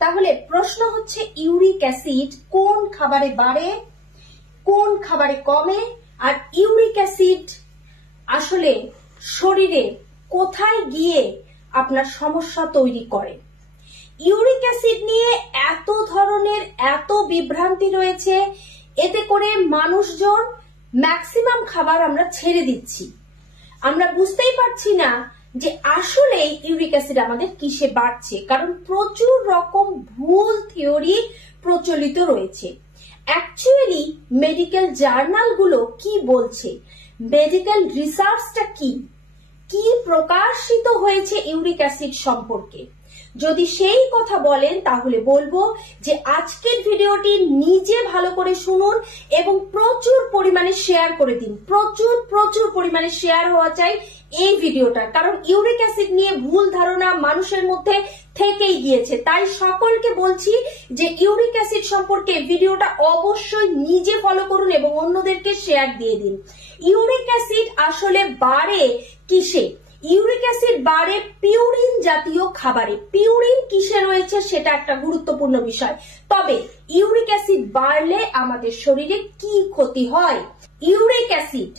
তাহলে প্রশ্ন হচ্ছে ইউরিক অ্যাসিড কোন খাবারে বাড়ে, কোন খাবারে কমে, আর ইউরিক অ্যাসিড আসলে শরীরে কোথায় গিয়ে আপনার সমস্যা তৈরি করে। ইউরিক অ্যাসিড নিয়ে এত ধরনের এত বিভ্রান্তি রয়েছে, এতে করে মানুষজন ম্যাক্সিমাম খাবার আমরা ছেড়ে দিচ্ছি। আমরা বুঝতেই পারছি না যে আসলে ইউরিক অ্যাসিড আমাদের কিসে বাড়ছে, কারণ প্রচুর রকম ভুল থিওরি প্রচলিত রয়েছে। অ্যাকচুয়ালি মেডিকেল জার্নালগুলো কি বলছে, মেডিকেল রিসার্চটা কি কি প্রকাশিত হয়েছে ইউরিক অ্যাসিড সম্পর্কে, যদি সেই কথা বলেন তাহলে বলবো যে আজকের ভিডিওটি নিজে ভালো করে শুনুন এবং প্রচুর পরিমাণে শেয়ার করে দিন। প্রচুর পরিমাণে শেয়ার হওয়া চাই এই ভিডিওটা, কারণ ইউরিক অ্যাসিড নিয়ে ভুল ধারণা মানুষের মধ্যে থেকেই গিয়েছে। তাই সকলকে বলছি যে ইউরিক অ্যাসিড সম্পর্কে ভিডিওটা অবশ্যই নিজে ফলো করুন এবং অন্যদেরকে শেয়ার দিয়ে দিন। ইউরিক অ্যাসিড আসলে বাড়ে কিসে? ইউরিক অ্যাসিড বাড়ে পিউরিন জাতীয় খাবারে। পিউরিন কিসে রয়েছে সেটা একটা গুরুত্বপূর্ণ বিষয়। তবে ইউরিক অ্যাসিড বাড়লে আমাদের শরীরে কি ক্ষতি হয়? ইউরিক অ্যাসিড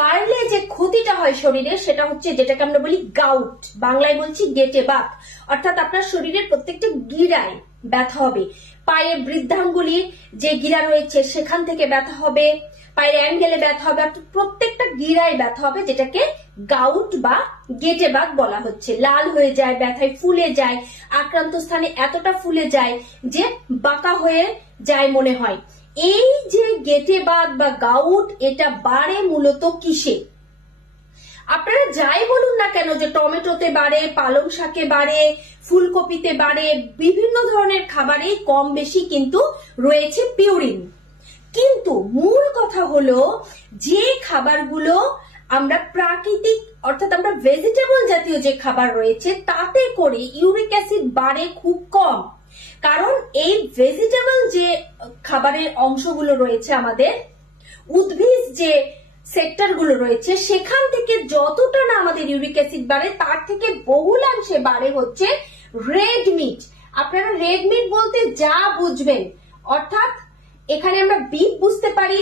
বাড়লে যে ক্ষতিটা হয় শরীরে সেটা হচ্ছে যেটাকে আমরা বলি গাউট, বাংলায় বলছি গেটে বাত, অর্থাৎ আপনার শরীরের প্রত্যেকটা গিরায় ব্যথা হবে। পায়ের বৃদ্ধাঙ্গুলির যে গিরা রয়েছে সেখান থেকে ব্যথা হবে, পায়ের অ্যাঙ্গেলে ব্যথা হবে, অর্থাৎ প্রত্যেকটা গিরায় ব্যথা হবে, যেটাকে গাউট বা গেটে বাত বলা হচ্ছে। লাল হয়ে যায়, ব্যথায় ফুলে যায়, আক্রান্ত স্থানে এতটা ফুলে যায় যে বাঁকা হয়ে যায় মনে হয়। এই যে গেটে বাত বা গাউট, এটা বাড়ে মূলত কিসে? আপনারা যাই বলুন না কেন যে টমেটোতে বাড়ে, পালং শাকে বাড়ে, ফুলকপিতে বাড়ে, বিভিন্ন ধরনের খাবারে কম বেশি কিন্তু রয়েছে পিউরিন। কিন্তু মূল কথা হলো যে খাবারগুলো আমরা প্রাকৃতিক অর্থাৎ আমরা ভেজিটেবল জাতীয় যে খাবার রয়েছে তাতে করে ইউরিক অ্যাসিড বাড়ে খুব কম। কারণ এই ভেজিটেবল যে খাবারের অংশগুলো রয়েছে, আমাদের উদ্ভিদ যে সেক্টরগুলো রয়েছে, সেখান থেকে যতটা না আমাদের ইউরিক অ্যাসিড বাড়ে তার থেকে বহুলাংশে বাড়ে হচ্ছে রেড মিট। আপনারা রেড মিট বলতে যা বুঝবেন, অর্থাৎ এখানে আমরা বিফ বুঝতে পারি,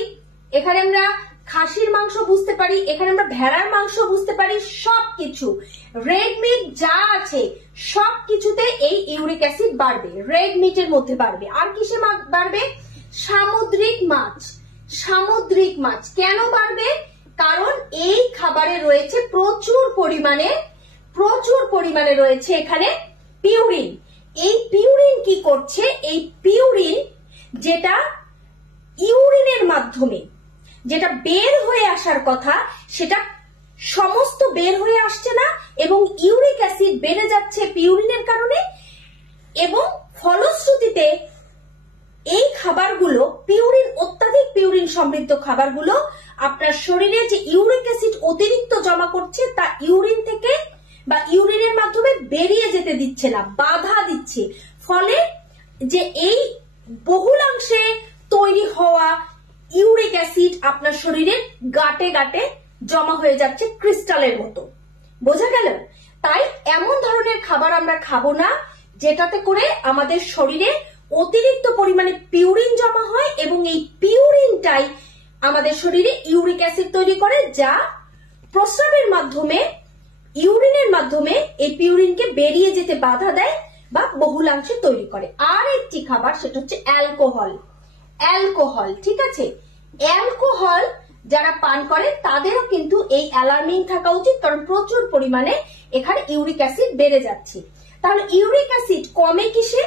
এখানে আমরা খাসির মাংস বুঝতে পারি, এখানে আমরা ভেড়ার মাংস বুঝতে পারি, সবকিছু রেড মিট যা আছে সবকিছুতে এই ইউরিক অ্যাসিড বাড়বে, রেড মিটের মধ্যে বাড়বে। আর কিসে বাড়বে? সামুদ্রিক মাছ। সামুদ্রিক মাছ কেন বাড়বে? কারণ এই খাবারে রয়েছে প্রচুর পরিমাণে রয়েছে এখানে পিউরিন। এই পিউরিন কি করছে? এই পিউরিন যেটা ইউরিনের মাধ্যমে যেটা বের হয়ে আসার কথা সেটা সমস্ত বের হয়ে আসছে না, এবং ইউরিক অ্যাসিড বেড়ে যাচ্ছে পিউরিনের কারণে, এবং ফলশ্রুতিতে এই খাবারগুলো অত্যাধিক পিউরিন সমৃদ্ধ খাবারগুলো আপনার শরীরে যে ইউরিক অ্যাসিড অতিরিক্ত জমা করছে তা ইউরিন থেকে বা ইউরিনের মাধ্যমে বেরিয়ে যেতে দিচ্ছে না, বাধা দিচ্ছে। ফলে যে এই বহুলাংশে তৈরি হওয়া ইউরিক অ্যাসিড আপনার শরীরে গাটে গাটে জমা হয়ে যাচ্ছে ক্রিস্টালের মতো। বোঝা গেল? তাই এমন ধরনের খাবার আমরা খাবো না যেটাতে করে আমাদের শরীরে অতিরিক্ত পরিমাণে পিউরিন জমা হয় এবং এই পিউরিনটাই আমাদের শরীরে ইউরিক অ্যাসিড তৈরি করে, যা প্রস্রাবের মাধ্যমে ইউরিনের মাধ্যমে এই পিউরিনকে বেরিয়ে যেতে বাধা দেয় বা বহুলাংশে তৈরি করে। আর একটি খাবার সেটা হচ্ছে অ্যালকোহল। ঠিক আছে, অ্যালকোহল যারা পান করে তাদেরও কিন্তু এই অ্যালার্মিং থাকা উচিত, কারণ প্রচুর পরিমাণে এখানে ইউরিক অ্যাসিড বেড়ে যাচ্ছে। তাহলে ইউরিক অ্যাসিড কমে কিসে?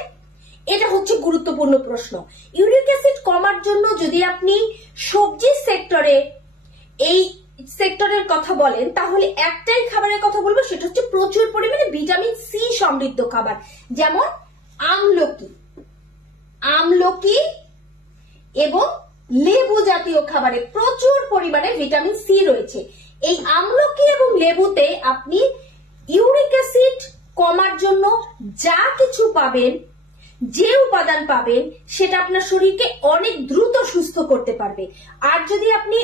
এটা হচ্ছে গুরুত্বপূর্ণ প্রশ্ন। ইউরিক অ্যাসিড কমার জন্য যদি আপনি সবজি সেক্টরে এই সেক্টরের কথা বলেন তাহলে একটাই খাবারের কথা বলবো, সেটা হচ্ছে প্রচুর পরিমাণে ভিটামিন সি সমৃদ্ধ খাবার, যেমন আমলকি এবং লেবু জাতীয় খাবারে প্রচুর পরিমাণে ভিটামিন সি রয়েছে। এই আমলকি এবং লেবুতে আপনি ইউরিক অ্যাসিড কমার জন্য যা কিছু পাবেন যে উপাদান পাবেন সেটা আপনার শরীরকে অনেক দ্রুত সুস্থ করতে পারবে। আর যদি আপনি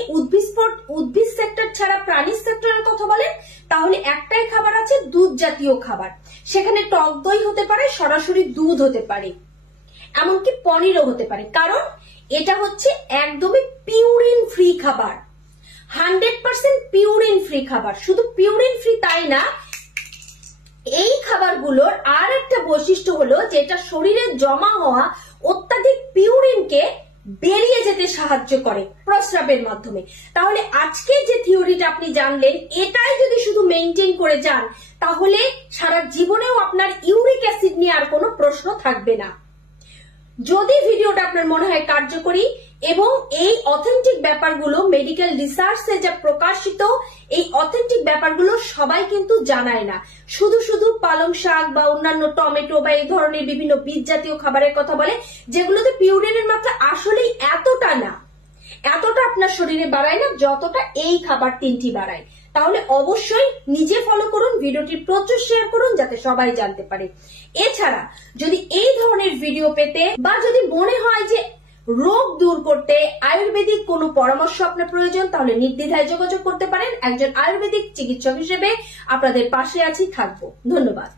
উদ্ভিদ সেক্টর ছাড়া প্রাণী সেক্টরের কথা বলেন, তাহলে একটাই খাবার আছে, দুধ জাতীয় খাবার। সেখানে টক দই হতে পারে, সরাসরি দুধ হতে পারে, এমনকি পনিরও হতে পারে, কারণ এটা হচ্ছে একদমই পিউরিন ফ্রি খাবার, 100% পিউরিন ফ্রি খাবার। শুধু পিউরিন ফ্রি তাই না, এই খাবারগুলোর আর একটা বৈশিষ্ট্য হলো যেটা শরীরে জমা হওয়া অত্যাধিক পিউরিনকে বেরিয়ে যেতে সাহায্য করে প্রস্রাবের মাধ্যমে। তাহলে আজকে যে থিওরিটা আপনি জানলেন, এটাই যদি শুধু মেইনটেইন করে যান, তাহলে সারা জীবনেও আপনার ইউরিক অ্যাসিড নিয়ে আর কোনো প্রশ্ন থাকবে না। যদি ভিডিওটা আপনার মনে হয় কার্যকরী এবং এই অথেন্টিক ব্যাপারগুলো মেডিকেল রিসার্চে যা প্রকাশিত, এই অথেন্টিক ব্যাপারগুলো সবাই কিন্তু জানায় না, শুধু শুধু পালং শাক বা অন্যান্য টমেটো বা এই ধরনের বিভিন্ন বীজ জাতীয় খাবারের কথা বলে, যেগুলোতে পিউরিনের মাত্রা আসলেই এতটা আপনার শরীরে বাড়ায় না যতটা এই খাবার তিনটি বাড়ায়। তাহলে অবশ্যই নিজে ফলো করুন, ভিডিওটি প্রচুর শেয়ার করুন যাতে সবাই জানতে পারে। এছাড়া যদি এই ধরনের ভিডিও পেতে বা যদি মনে হয় যে রোগ দূর করতে আয়ুর্বেদিক কোনো পরামর্শ আপনার প্রয়োজন, তাহলে নির্দ্বিধায় যোগাযোগ করতে পারেন। একজন আয়ুর্বেদিক চিকিৎসক হিসেবে আপনাদের পাশে আছি, থাকবো। ধন্যবাদ।